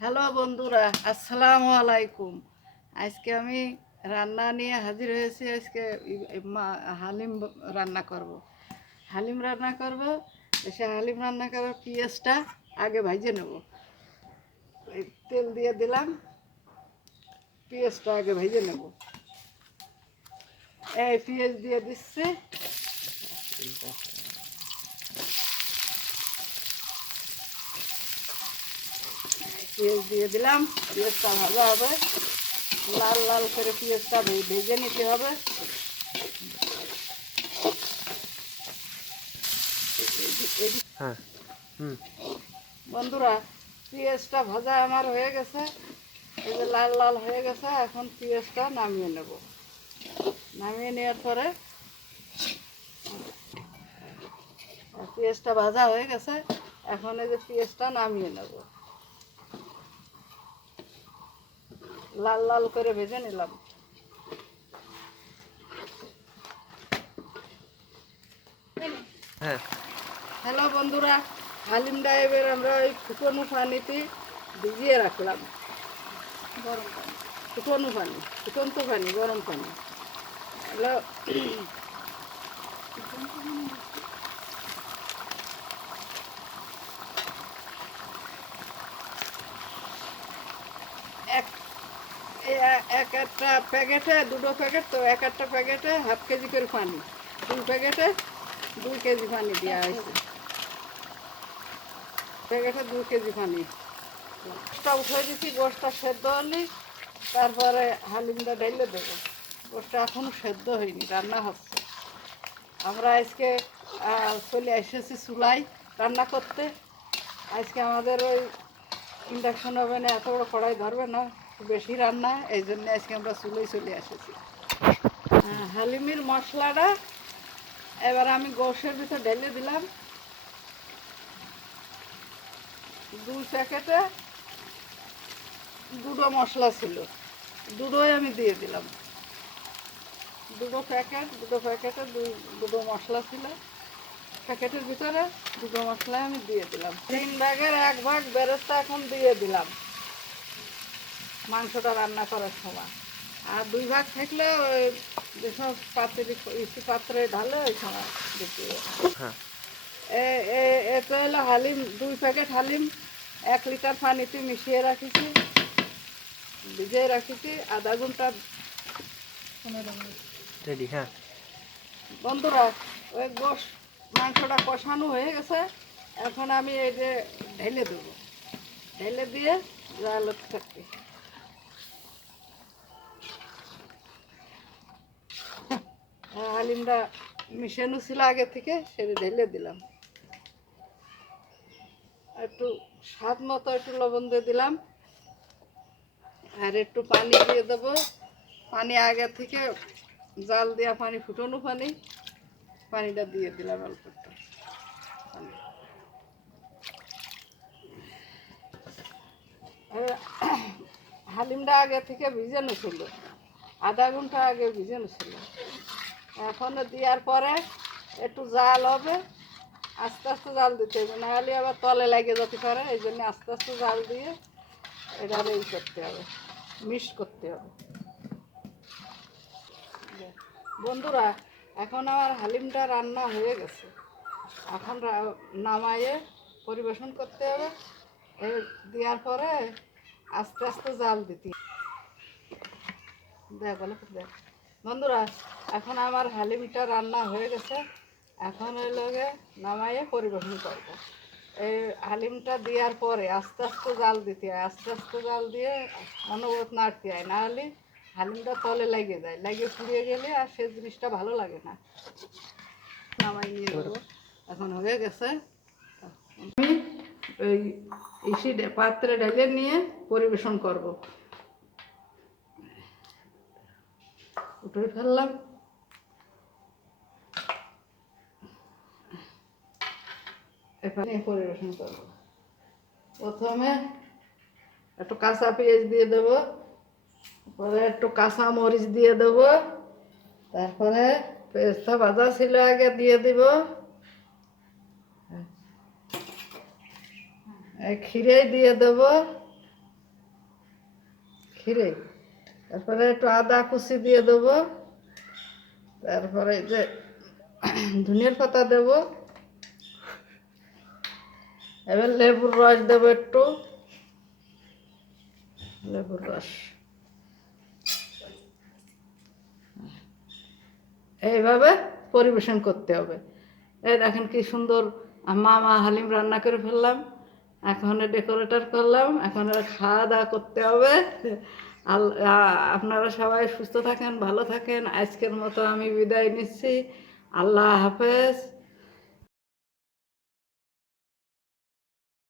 Hello বন্ধুরা, আসসালামু আলাইকুম। আজকে আমি রান্না নিয়ে হাজির হয়েছি, আজকে হালিম রান্না করব। হালিম রান্না করব সে হালিম রান্না করার পেঁয়াজটা আগে ভাজে নেব। তেল দিয়ে দিলাম, পেঁয়াজটা আগে ভেজে নেব। এই পেঁয়াজ দিয়ে দিচ্ছে। পেঁয়াজ দিয়ে দিলাম। পেঁয়াজটা ভাজা হবে। লাল লাল করে পেঁয়াজটা ভেজে নিতে হবে। হ্যাঁ বন্ধুরা পেঁয়াজটা ভাজা আমার হয়ে গেছে। এই যে লাল লাল হয়ে গেছে এখন পেঁয়াজটা নামিয়ে নেব। নামিয়ে নেওয়ার পরে পেঁয়াজটা ভাজা হয়ে গেছে। এখন এই যে পেঁয়াজটা নামিয়ে নেব। লাল লাল করে ভেজে নিলাম। হ্যাঁ। হ্যালো বন্ধুরা হালিম ডাইবের আমরা ওই ফুটনো পানিতে ভিজিয়ে রাখলাম। গরম পানি। ফুটনো পানি ফুটন্ত পানি গরম পানি। হলো এক এ- এক একটা প্যাকেটে, দুটো প্যাকেট, তো এক একটা প্যাকেটে হাফ কেজি করে পানি। দুই প্যাকেটে দুই কেজি পানি দেওয়া হয়েছে। প্যাকেটে দুই কেজি পানি। গোষ্ঠটা উঠে দিচ্ছি গোষ্ঠটা সেদ্ধ হলি তারপরে হালিমটা ঢেলে দেবো। গোষ্ঠটা এখনও সেদ্ধ হয়নি, রান্না হচ্ছে। আমরা আজকে চলে এসেছি চুলাই রান্না করতে। আজকে আমাদের ওই ইন্ডাকশন ওভেনে এত বড় কড়াই ধরবে না। বেশি রান্না এই জন্য আজকে আমরা চুলোই চলে এসেছি। আহ, হালিমের মশলাটা এবার আমি গোশের ভিতর ঢেলে দিলাম। দুই প্যাকেটে দুটো মশলা ছিল দুটোই আমি দিয়ে দিলাম। দুটো প্যাকেট দুটো প্যাকেটে দুটো মশলা ছিল। প্যাকেটের ভিতরে দুটো মশলা আমি দিয়ে দিলাম। তিন ভাগের এক ভাগ বেরেস্তা এখন দিয়ে দিলাম। মাংসটা রান্না করার সময়। আর দুই ভাগ থাকলে ওই যেসব পাত্রে ইসি পাত্রে ঢালে ওই সময় হবে। হ্যাঁ। এ- এ- এতে হলো হালিম দুই প্যাকেট হালিম এক লিটার পানিতে মিশিয়ে রাখিছি ভিজিয়ে রাখিছি আধা ঘণ্টা রেডি হ্যাঁ। বন্ধুরা ওই গোস মাংসটা কষানো হয়ে গেছে। এখন আমি এই যে ঢেলে দেবো। ঢেলে দিয়ে জাল থাকবে। হালিমটা মিশানো ছিল আগে থেকে, সেটা ঢেলে দিলাম। একটু স্বাদ মতো একটু লবণ দিয়ে দিলাম। আর একটু পানি দিয়ে দেবো। পানি আগে থেকে জাল দেওয়া পানি, ফুটানো পানি, পানিটা দিয়ে দিলাম অল্প একটু। হালিমটা আগে থেকে ভিজানো ছিল। আধা ঘণ্টা আগে ভিজানো ছিল। এখন দেওয়ার পরে একটু জাল হবে, আস্তে আস্তে জাল দিতে হবে। নাহলে আবার তলে লাগে যেতে পারে, এই জন্য আস্তে আস্তে জাল দিয়ে এটা ই করতে হবে মিক্স করতে হবে। বন্ধুরা, এখন আমার হালিমটা রান্না হয়ে গেছে। এখন নামাইয়ে পরিবেশন করতে হবে। দেওয়ার পরে আস্তে আস্তে জাল দিতে দেখ, বলে দেখ। বন্ধুরা এখন আমার হালিমটা রান্না হয়ে গেছে। এখন ওই লগে নামাইয়ে পরিবেশন করব। এই হালিমটা দেওয়ার পরে আস্তে আস্তে জাল দিতে হয়। আস্তে আস্তে জাল দিয়ে অনবরত নাড়তে হয়। নাহলে হালিমটা তলে লেগে যায়। লেগে পুড়িয়ে গেলে আর সে জিনিসটা ভালো লাগে না। নামাই নিয়ে যাব এখন হয়ে গেছে। আমি ওই ইসি পাত্রে ঢেলে নিয়ে পরিবেশন করব। উঠে ফেললাম। এখানে পরিবেশন করব প্রথমে একটু কাঁচা পেঁয়াজ দিয়ে দেবো পরে একটু কাঁচা মরিচ দিয়ে দেবো, তারপরে পেঁয়াজটা ভাজা ছিল আগে দিয়ে দিব। ক্ষীরে দিয়ে দেবো। খিরে তারপরে একটু আদা কুচি দিয়ে দেবো। তারপরে যে ধনিয়ার পাতা দেবো। এবার লেবুর রস দেবো একটু। লেবুর রস। এইভাবে পরিবেশন করতে হবে। এই দেখেন কি সুন্দর মা মা হালিম রান্না করে ফেললাম। এখন ডেকোরেটর করলাম, এখন খাওয়া দাওয়া করতে হবে। আপনারা সবাই সুস্থ থাকেন, ভালো থাকেন। আজকের মতো আমি বিদায় নিচ্ছি। আল্লাহ হাফেজ।